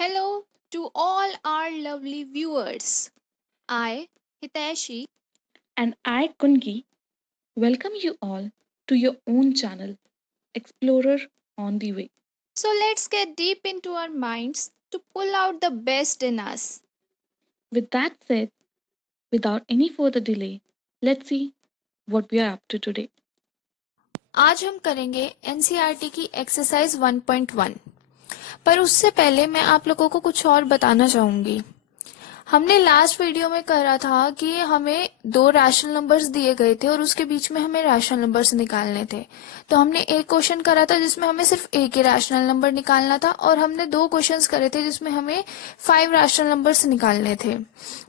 Hello to all our lovely viewers. I, Hiteshi. And I, Kungi, welcome you all to your own channel, Explorer on the Way. So let's get deep into our minds to pull out the best in us. With that said, without any further delay, let's see what we are up to today. आज हम करेंगे NCERT की exercise 1.1। पर उससे पहले मैं आप लोगों को कुछ और बताना चाहूंगी। हमने लास्ट वीडियो में करा था कि हमें दो रैशनल नंबर्स दिए गए थे और उसके बीच में हमें रैशनल नंबर्स निकालने थे। तो हमने एक क्वेश्चन करा था जिसमें हमें सिर्फ एक ही रैशनल नंबर निकालना था और हमने दो क्वेश्चंस करे थे जिसमें हमें 5 रैशनल नंबर्स निकालने थे।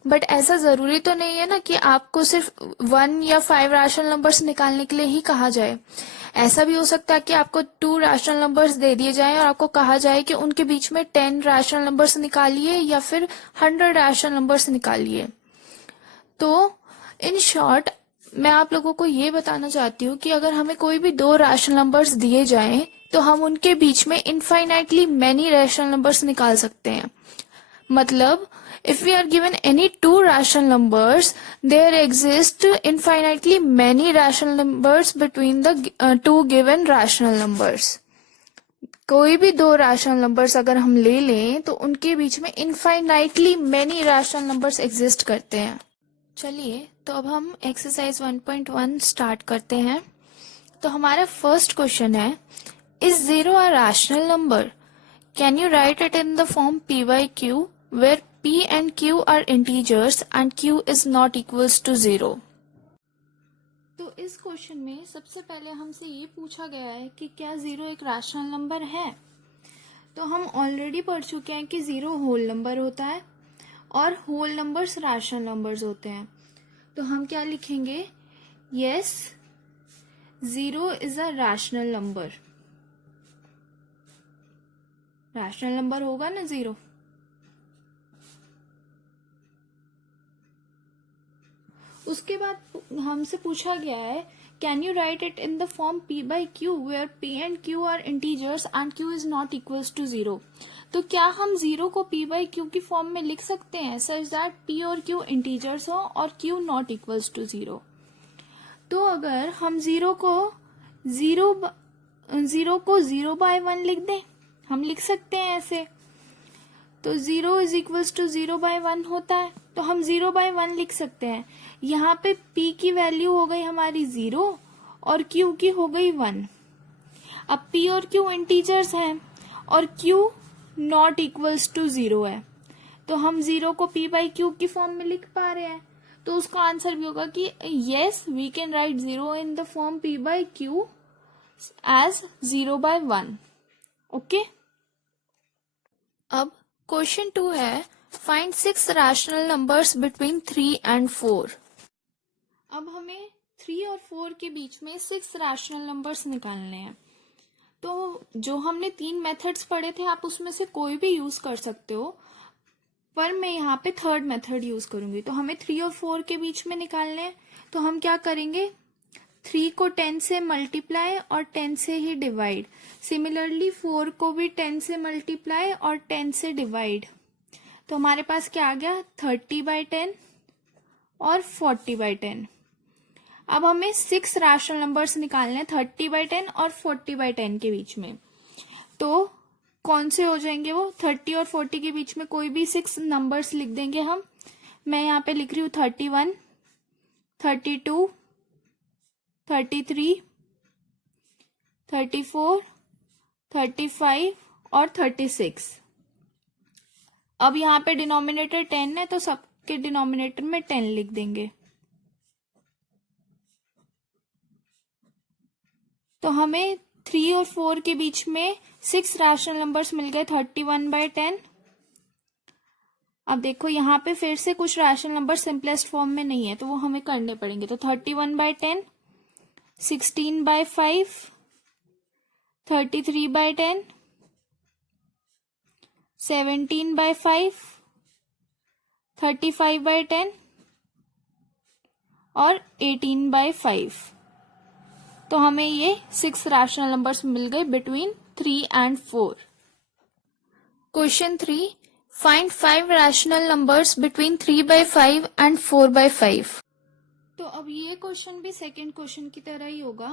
बट ऐसा जरूरी तो नहीं है ना कि आपको सिर्फ 1 या 5 रैशनल नंबर्स निकालने के लिए ही कहा जाए। ऐसा भी हो सकता है कि आपको 2 रैशनल नंबर्स दे दिए जाएं और आपको कहा जाए कि उनके बीच में 10 रैशनल नंबर्स निकालिए या फिर 100 रैशनल नंबर्स निकालिए। तो इन शॉर्ट मैं आप लोगों को ये बताना चाहती हूँ कि अगर हमें कोई भी दो रैशनल नंबर्स दिए जाएं तो हम उनके बीच में इनफाइनाइटली मैनी रैशनल नंबर्स निकाल सकते हैं। मतलब if we are given any two rational numbers, there exist infinitely many rational numbers between the two given rational numbers. कोई भी दो रैशनल नंबर्स अगर हम ले लें तो उनके बीच में infinitely many rational numbers exist करते हैं। चलिए तो अब हम एक्सरसाइज 1.1 स्टार्ट करते हैं। तो हमारा फर्स्ट क्वेश्चन है, is zero a rational number? Can you right it in the form p by q where p and q are integers and q is not equals to 0? तो इस question में सबसे पहले हमसे ये पूछा गया है कि क्या जीरो एक रैशनल नंबर है। तो हम ऑलरेडी पढ़ चुके हैं कि जीरो होल नंबर होता है और होल नंबर्स रैशनल नंबर्स होते हैं। तो हम क्या लिखेंगे, yes zero is a rational number. Rational number होगा ना जीरो। उसके बाद हमसे पूछा गया है, can you right it in the form p by q where p and q are integers and q is not equals to 0? तो क्या हम जीरो को p by q की फॉर्म में लिख सकते हैं such that p और q इंटीजर्स हो और q not equals to 0? तो अगर हम जीरो को 0/1 लिख दें, हम लिख सकते हैं ऐसे। तो 0 इज इक्वल्स टू 0/1 होता है, तो हम 0/1 लिख सकते हैं। यहाँ पे p की वैल्यू हो गई हमारी 0 और q की हो गई 1। अब p और q इंटीजर्स हैं और q नॉट इक्वल्स टू 0 है, तो हम 0 को p by q की फॉर्म में लिख पा रहे हैं। तो उसका आंसर भी होगा कि yes we can write 0 in the form p by q as 0/1। Okay. अब क्वेश्चन 2 है, find 6 rational numbers between 3 and 4। अब हमें 3 और 4 के बीच में 6 रैशनल नंबर्स निकालने हैं। तो जो हमने 3 मेथड्स पढ़े थे आप उसमें से कोई भी यूज कर सकते हो, पर मैं यहाँ पे थर्ड मेथड यूज करूंगी। तो हमें 3 और 4 के बीच में निकालने हैं। तो हम क्या करेंगे, 3 को 10 से मल्टीप्लाई और 10 से ही डिवाइड। सिमिलरली 4 को भी 10 से मल्टीप्लाई और 10 से डिवाइड। तो हमारे पास क्या आ गया, 30/10 और 40/10। अब हमें 6 रैशनल नंबर्स निकालने हैं 30/10 और 40/10 के बीच में। तो कौन से हो जाएंगे वो, 30 और 40 के बीच में कोई भी 6 नंबर्स लिख देंगे हम। मैं यहाँ पे लिख रही हूँ 31, 32, 33, 34, 35 और 36। अब यहाँ पे डिनोमिनेटर 10 है तो सबके डिनोमिनेटर में 10 लिख देंगे। तो हमें 3 और 4 के बीच में 6 रैशनल नंबर्स मिल गए 31/10। अब देखो यहाँ पे फिर से कुछ रैशनल नंबर सिंपलेस्ट फॉर्म में नहीं है तो वो हमें करने पड़ेंगे। तो 31/10, 16/5, 33/10, 17/5, 35/10 और 18/5। तो हमें ये 6 रैशनल नंबर्स मिल गए between 3 and 4। Question 3. Find 5 rational numbers between 3/5 and 4/5. तो अब ये क्वेश्चन भी सेकंड क्वेश्चन की तरह ही होगा.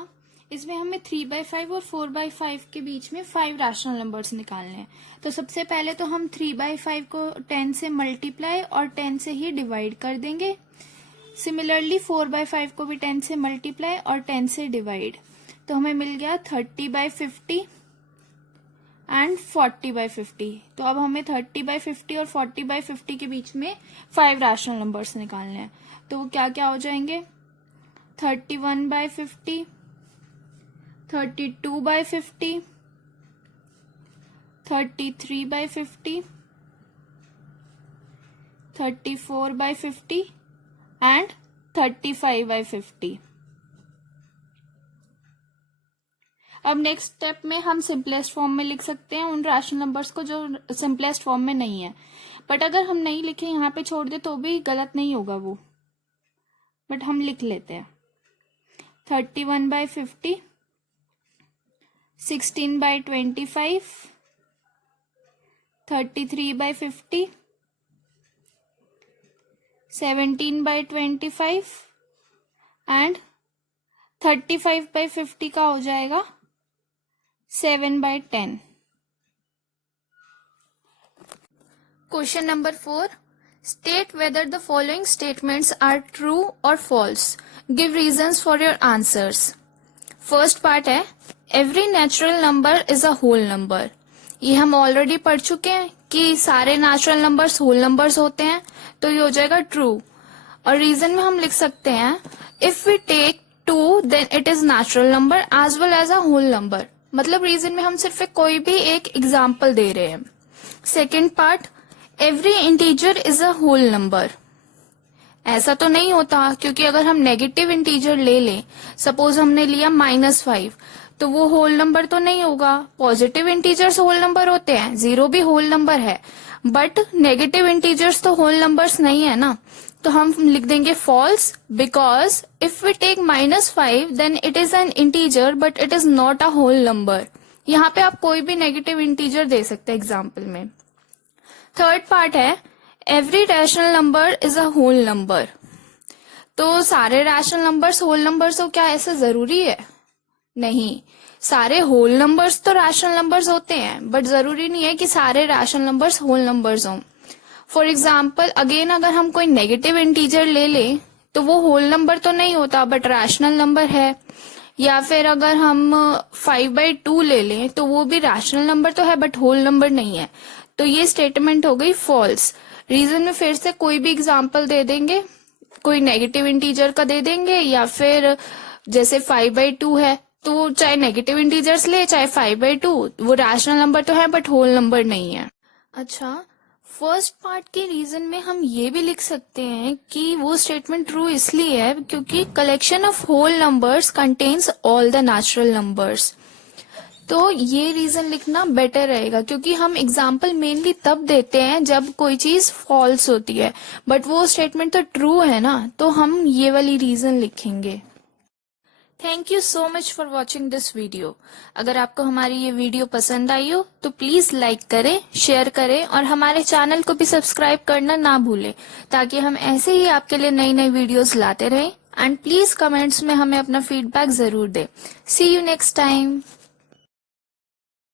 इसमें हमें 3/5 और 4/5 के बीच में 5 रैशनल नंबर्स निकालने हैं. तो सबसे पहले तो हम 3/5 को 10 से मल्टीप्लाई और 10 से ही डिवाइड कर देंगे. सिमिलरली 4/5 को भी 10 से मल्टीप्लाई और 10 से डिवाइड. तो हमें मिल गया 30/50 एंड 40/50. तो अब हमें 30/50 और 40/50 के बीच में 5 रैशनल नंबर्स निकालने हैं. तो वो क्या क्या हो जाएंगे? 31/50, 32/50, 33/50, 34/50 एंड 35/50. अब नेक्स्ट स्टेप में हम सिंपलेस्ट फॉर्म में लिख सकते हैं उन रैशनल नंबर्स को जो सिंपलेस्ट फॉर्म में नहीं है. बट अगर हम नहीं लिखे, यहाँ पे छोड़ दे तो भी गलत नहीं होगा वो, बट हम लिख लेते हैं. 31/50, 16/25, 33/50, 17/25 एंड 35/50 का हो जाएगा 7/10. Question number 4. State whether the following statements are true or false. Give reasons for your answers. First part है every natural number is a whole number. ये हम ऑलरेडी पढ़ चुके हैं कि सारे नेचुरल नंबर्स होल नंबर्स होते हैं, तो ये हो जाएगा ट्रू. और रीजन में हम लिख सकते हैं if we take 2 then it is natural number as well as a whole number. मतलब रीजन में हम सिर्फ कोई भी एक एग्जाम्पल दे रहे हैं. Second part every integer is a whole number. ऐसा तो नहीं होता, क्योंकि अगर हम नेगेटिव इंटीजर ले लें, सपोज हमने लिया -5, तो वो होल नंबर तो नहीं होगा. पॉजिटिव इंटीजर्स होल नंबर होते हैं, 0 भी होल नंबर है, बट नेगेटिव इंटीजर्स तो होल नंबर्स नहीं है ना. तो हम लिख देंगे false because if we take -5 then it is an integer but it is not a whole number. यहाँ पे आप कोई भी नेगेटिव इंटीजर दे सकते हैं एग्जाम्पल में. थर्ड पार्ट है every rational number is a whole number. तो सारे रैशनल नंबर्स होल नंबर्स हो क्या, ऐसा जरूरी है? नहीं. सारे होल नंबर्स तो रैशनल नंबर्स होते हैं, बट जरूरी नहीं है कि सारे रैशनल नंबर्स होल नंबर्स हों. फॉर एग्जाम्पल अगेन अगर हम कोई नेगेटिव इंटीजर ले लें तो वो होल नंबर तो नहीं होता बट रैशनल नंबर है. या फिर अगर हम 5/2 ले लें तो वो भी रैशनल नंबर तो है बट होल नंबर नहीं है. तो ये स्टेटमेंट हो गई फॉल्स. रीजन में फिर से कोई भी एग्जाम्पल दे देंगे, कोई नेगेटिव इंटीजर का दे देंगे, या फिर जैसे 5/2 है तो चाहे नेगेटिव इंटीजर्स ले चाहे 5/2, वो रैशनल नंबर तो है बट होल नंबर नहीं है. अच्छा, फर्स्ट पार्ट के रीजन में हम ये भी लिख सकते हैं कि वो स्टेटमेंट ट्रू इसलिए है क्योंकि collection of whole numbers contains all the natural numbers. तो ये रीजन लिखना बेटर रहेगा, क्योंकि हम एग्जाम्पल मेनली तब देते हैं जब कोई चीज फॉल्स होती है, बट वो स्टेटमेंट तो ट्रू है ना, तो हम ये वाली रीजन लिखेंगे. Thank you so much for watching this video. अगर आपको हमारी ये वीडियो पसंद आई हो तो प्लीज लाइक करें, शेयर करें और हमारे चैनल को भी सब्सक्राइब करना ना भूलें, ताकि हम ऐसे ही आपके लिए नई नई वीडियोस लाते रहें. एंड प्लीज कमेंट्स में हमें अपना फीडबैक जरूर दें. सी यू नेक्स्ट टाइम.